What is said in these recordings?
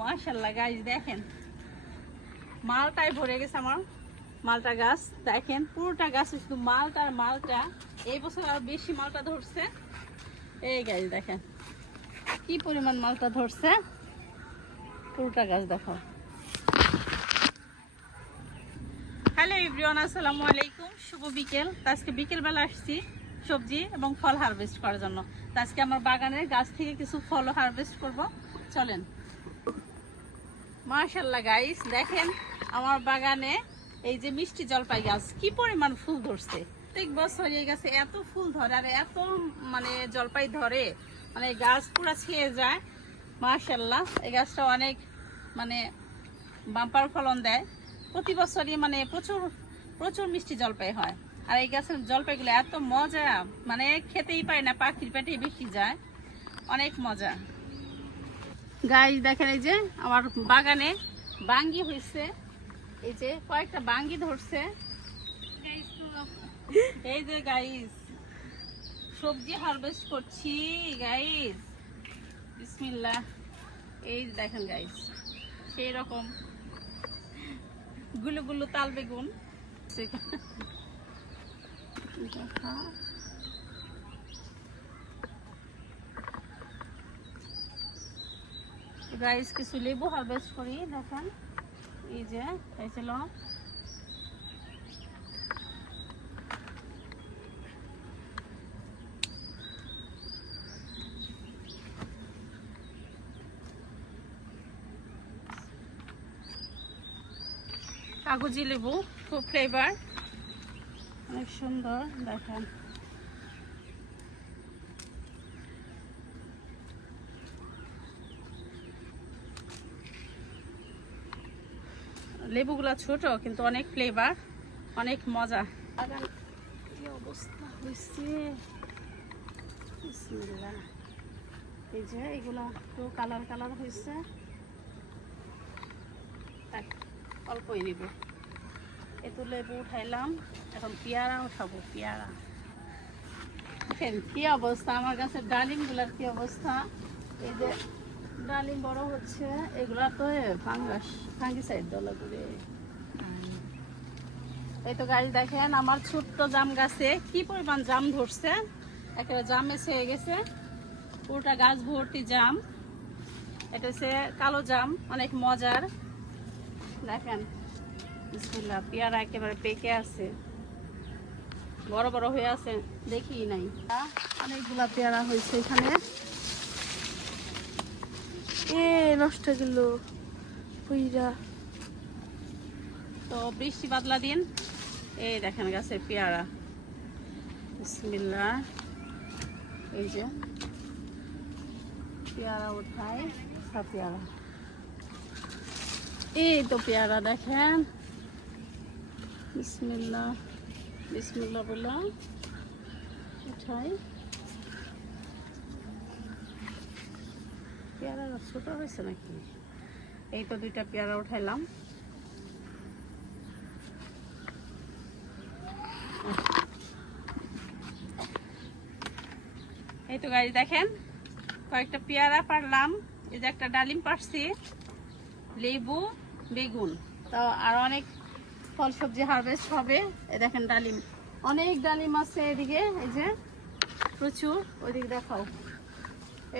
মাশাআল্লাহ গাইস দেখেন মালটাই ভরে গেছে আমার মালটা গাছ। দেখেন পুরোটা গাছ শুধু মালটা আর মালটা। এই বছর আরো বেশি মালটা ধরছে। এই গাছ দেখেন কি পরিমাণ মালটা ধরছে, পুরোটা গাছ দেখো। হ্যালো এভরিওয়ান, আসসালামু আলাইকুম, শুভ বিকেল। আজকে বিকেলবেলা আসছি সবজি এবং ফল হারভেস্ট করার জন্য। আজকে আমার বাগানের গাছ থেকে কিছু ফল হারভেস্ট করব, চলেন। মাশাআল্লাহ গাইস দেখেন আমার বাগানে এই যে মিষ্টি জলপাই গাছ কি পরিমাণ ফুল ধরছে। প্রত্যেক বছর এই গাছে এত ফুল ধরে আর এত জলপাই ধরে, গাছ পুরো ছেয়ে যায়। মাশাআল্লাহ এই গাছটা অনেক বাম্পার ফলন দেয়। প্রতি বছরই প্রচুর প্রচুর মিষ্টি জলপাই হয়। আর এই গাছের জলপাইগুলো এত মজা, খেতেই পায় না, পাখির পেটে বেশি যায়, অনেক মজা। গাইস দেখেন এই যে আমার বাগানে বাঙ্গি হয়েছে, এই যে কয়েকটা বাঙ্গি ধরছে। এই যে গাইস সবজি হারভেস্ট করছি গাইস, বিসমিল্লাহ। এই দেখেন গাইস সেই রকম গুলো গুলো তাল বেগুন। গাইস কিছু লেবু হারভেস্ট করি, দেখেন এই যে হয়েছিল। কাগজি লেবু, খুব ফ্লেভার, অনেক সুন্দর দেখেন। লেবুগুলা ছোট কিন্তু অনেক ফ্লেভার, অনেক মজা। বাগান কি অবস্থা হয়েছে, বিসমিল্লাহ। এই যে এগুলা তো কালার কালার হয়েছে, অল্পই নিব। এত লেবু উঠাইলাম, এখন পেয়ারা উঠাবো। পেয়ারা দেখেন কি অবস্থা, আমার গাছের ডালিম গুলার কি অবস্থা। এই যে ডালিম বড় হচ্ছে, এগুলা তো ফাঙ্গিসাইড দলা করে। এই তো গাছ দেখেন আমার ছোট্ট জাম গাছে কি পরিমাণ জাম ধরছে, একেবারে জামে ছেয়ে গেছে, পুরোটা গাছ ভর্তি জাম। এটা হচ্ছে কালো জাম, অনেক মজার। দেখেন বিসমিল্লাহ, পেয়ারা একেবারে পেকে আছে, বড় বড় হয়ে আছে, দেখি নাই। অনেকগুলা পেয়ারা হয়েছে এখানে। নষ্ট গেল তো বৃষ্টি বাদলা দিন। এই দেখেন গাছের পেয়ারা, বিসমিল্লাহ। এই যে পেয়ারা উঠাই, পেয়ারা, এই তো পেয়ারা দেখেন, বিসমিল্লাহ বিসমিল্লাহ বলে উঠাই। পেয়ারা ছোট হয়েছে নাকি? এই তো দুইটা পেয়ারা উঠাইলাম। এই তো গাড়ি দেখেন কয়েকটা পেয়ারা পারলাম, এই যে একটা ডালিম পারছি, লেবু, বেগুন, তো আর অনেক ফল সবজি হারভেস্ট হবে। এই দেখেন ডালিম, অনেক ডালিম আছে এদিকে, এই যে প্রচুর। ওইদিকে দেখাও,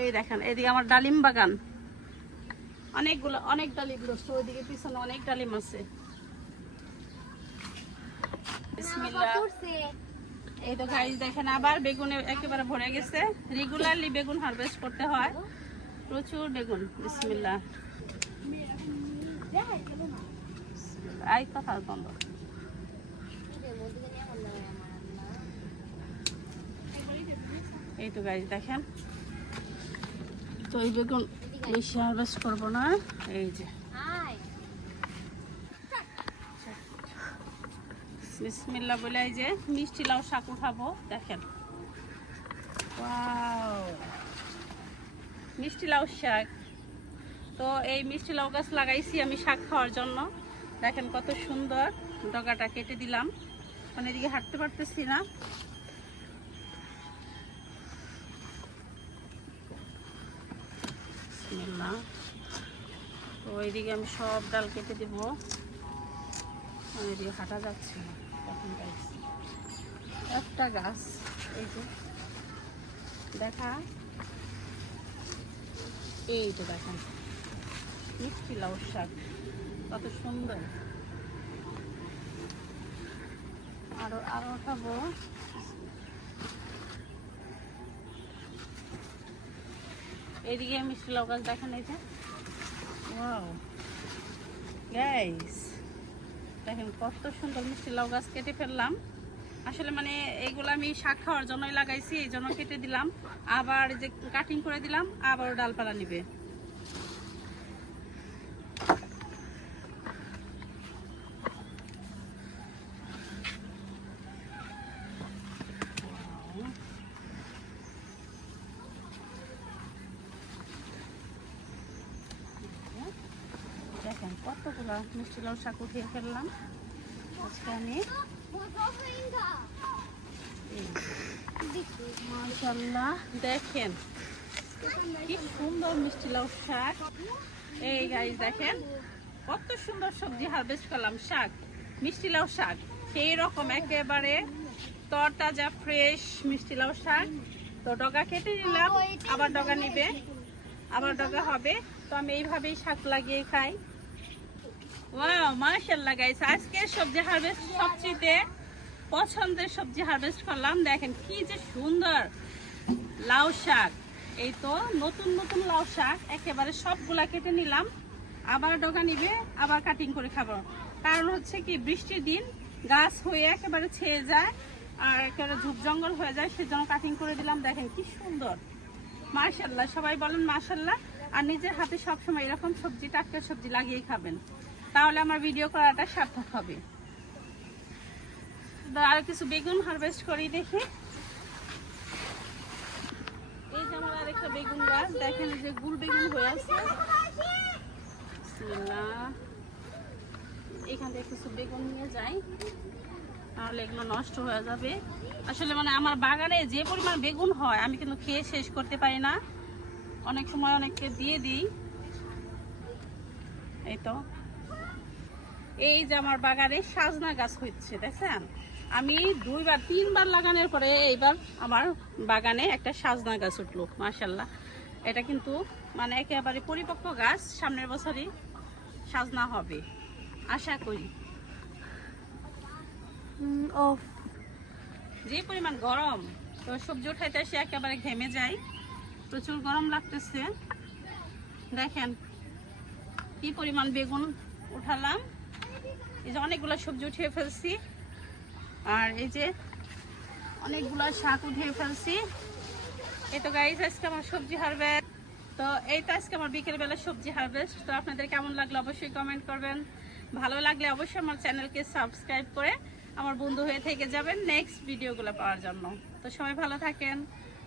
এই দেখেন এদিকে আমার ডালিম বাগান, অনেক ডালিম ধরছে। ওইদিকে পিছনে অনেক ডালিম আছে। বিসমিল্লাহ। এই তো গাইস দেখেন আবার বেগুনে একেবারে ভরে গেছে। রেগুলারলি বেগুন হারভেস্ট করতে হয়, প্রচুর বেগুন। বিসমিল্লাহ। এই কথা বন্ধ। এই তো গাইস দেখেন, তো এই বেগুন বেশি হারভেস্ট করবো না। এই যে বিসমিল্লাহ বলে এই যে মিষ্টি লাউ শাক উঠাবো। দেখেন ওয়াও, মিষ্টি লাউ শাক। তো এই মিষ্টি লাউ গাছ লাগাইছি আমি শাক খাওয়ার জন্য। দেখেন কত সুন্দর, ডগাটা কেটে দিলাম, এদিকে হাঁটতে পারতেছি না। বিসমিল্লাহ। তো এইদিকে আমি সব ডাল কেটে দেব, এদিকে হাঁটা যাচ্ছে না তখন গাছ, একটা গাছ এই যে দেখা, এইটা দেখেন মিষ্টি লাউ শাক কত সুন্দর। আরো আরো খাবো। এইদিকে মিষ্টি লাউ গাছ দেখেন, এই যে ওয়াও গাইস দেখেন কত সুন্দর মিষ্টি লাউ গাছ কেটে ফেললাম। আসলে মানে এইগুলো আমি শাক খাওয়ার জন্যই লাগাইছি, এই জন্য কেটে দিলাম, আবার যে কাটিং করে দিলাম, আবার ডালপালা নিবে। দেখেন কতগুলো মিষ্টি লাউ শাক উঠিয়ে ফেললাম আজকে আমি। মাশাআল্লাহ দেখেন কি সুন্দর মিষ্টি লাউ শাক। এই গাইস দেখেন কত সুন্দর সবজি হারভেস্ট করলাম, শাক মিষ্টি লাউ শাক সেই রকম একেবারে তরতাজা ফ্রেশ মিষ্টি লাউ শাক। তো ডগা কেটে নিলাম, আবার ডগা নিবে, আবার ডগা হবে। তো আমি এইভাবেই শাক লাগিয়ে খাই। ওয়াও মাশাআল্লাহ গাইস আজকে সবজি হারভেস্ট সবচেয়ে পছন্দের সবজি হারভেস্ট করলাম। দেখেন কি যে সুন্দর লাউ শাক, এই তো নতুন নতুন লাউ শাক একেবারে সবগুলা কেটে নিলাম, আবার ডগা নিবে, আবার কাটিং করে খাবো। কারণ হচ্ছে কি বৃষ্টির দিন গাছ হয়ে একেবারে ছেয়ে যায় আর একেবারে ঝুপ জঙ্গল হয়ে যায়, সেজন্য কাটিং করে দিলাম। দেখেন কি সুন্দর মাশাআল্লাহ, সবাই বলেন মাশাআল্লাহ। আর নিজের হাতে সবসময় এরকম সবজি টাটকা সবজি লাগিয়ে খাবেন, তাহলে আমার ভিডিও করাটা সার্থক হবে। আর কিছু বেগুন হারভেস্ট করি দেখি। এই যে আমার আরেকটা বেগুন গাছ, দেখেন যে গুল বেগুন হয়ে আছে। এখান থেকে কিছু বেগুন নিয়ে যাই, তাহলে এগুলো নষ্ট হয়ে যাবে। আসলে মানে আমার বাগানে যে পরিমাণ বেগুন হয় আমি কিন্তু খেয়ে শেষ করতে পারি না, অনেক সময় অনেককে দিয়ে দিই। এই তো এই যে আমার বাগানে সাজনা গাছ হচ্ছে দেখছেন, আমি 2-3বার লাগানোর পরে এইবার আমার বাগানে একটা সাজনা গাছ উঠলো মাশাআল্লাহ। এটা কিন্তু মানে একেবারে পরিপক্ক গাছ, সামনের বছরই সাজনা হবে আশা করি। যে পরিমাণ গরম, তো সবজি উঠাইতে এসে একেবারে ঘেমে যাই, প্রচুর গরম লাগতেছে। দেখেন কি পরিমাণ বেগুন উঠালাম, এই যে অনেকগুলো সবজি উঠিয়ে ফেলছি, আর এই যে অনেকগুলো শাক উঠিয়ে ফেলছি। এই তো গাইস আজকে আমার সবজি হারভেস্ট। তো এই তো আজকে আমার বিকেলবেলা সবজি হারভেস্ট। তো আপনাদের কেমন লাগলো অবশ্যই কমেন্ট করবেন, ভালো লাগলে অবশ্যই আমার চ্যানেলকে সাবস্ক্রাইব করে আমার বন্ধু হয়ে থেকে যাবেন নেক্সট ভিডিওগুলো পাওয়ার জন্য। তো সবাই ভালো থাকেন,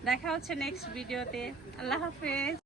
দেখা হচ্ছে নেক্সট ভিডিওতে। আল্লাহ হাফেজ।